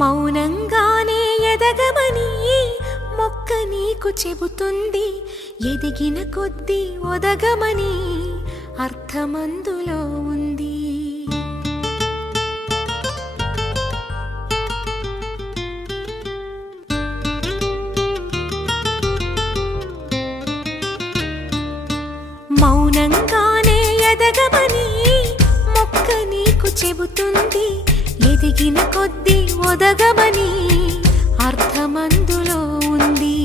మౌనంగానే ఎదగమని మొక్క నీకు చెబుతుంది. ఎదిగిన కొద్దీ ఒదగమని అర్థమందులో ఉంది. మౌనంగానే ఎదగమని మొక్క నీకు చెబుతుంది. ఎదిగిన కొద్దీ ఒదగమని అర్థమందులో ఉంది.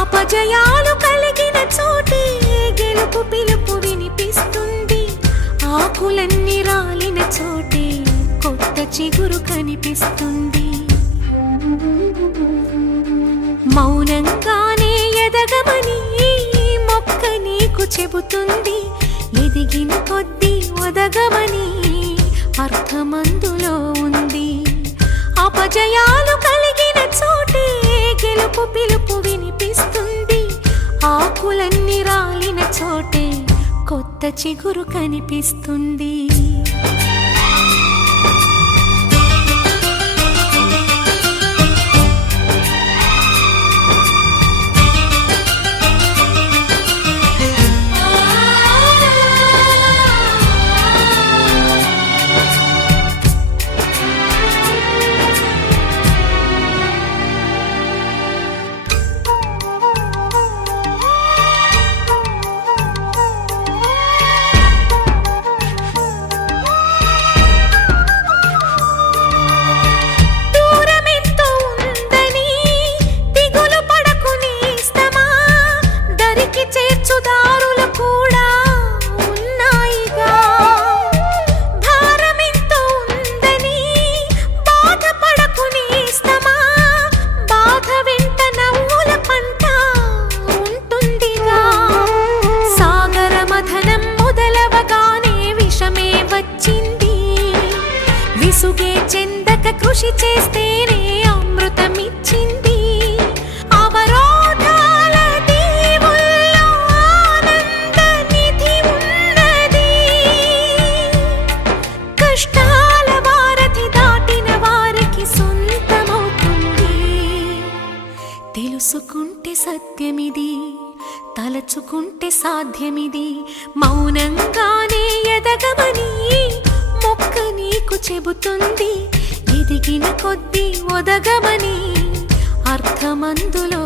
అపజయాలు కలిగిన చోటే గెలుపు పిలుపు వినిపిస్తుంది. ఆకులన్నీ రాలిన చోటే కొత్త చిగురు కనిపిస్తుంది. మౌనంగానే ఎదగమని మొక్క నీకు చెబుతుంది. ఎదిగిన కొద్దీ ఒదగమని అర్థమందులో ఉంది. అపజయాలు కలిగిన చోటే గెలుపు పిలుపు వినిపిస్తుంది. ఆకులన్నీ రాలిన చోటే కొత్త చిగురు కనిపిస్తుంది. విసుగే చెందక కృషి చేస్తేనే అమృతమిచ్చింది. అవరోధాల దీవుల్లో ఆనంద నిధి ఉన్నది. కష్టాల వారధి దాటిన వారికి సొంతమవుతుంది. తెలుసుకుంటే సత్యమిది, తలచుకుంటే సాధ్యమిది. మౌనంగానే ఎదగమని మొక్క నీకు చెబుతుంది. ఎదిగిన కొద్దీ ఒదగమని అర్థమందులో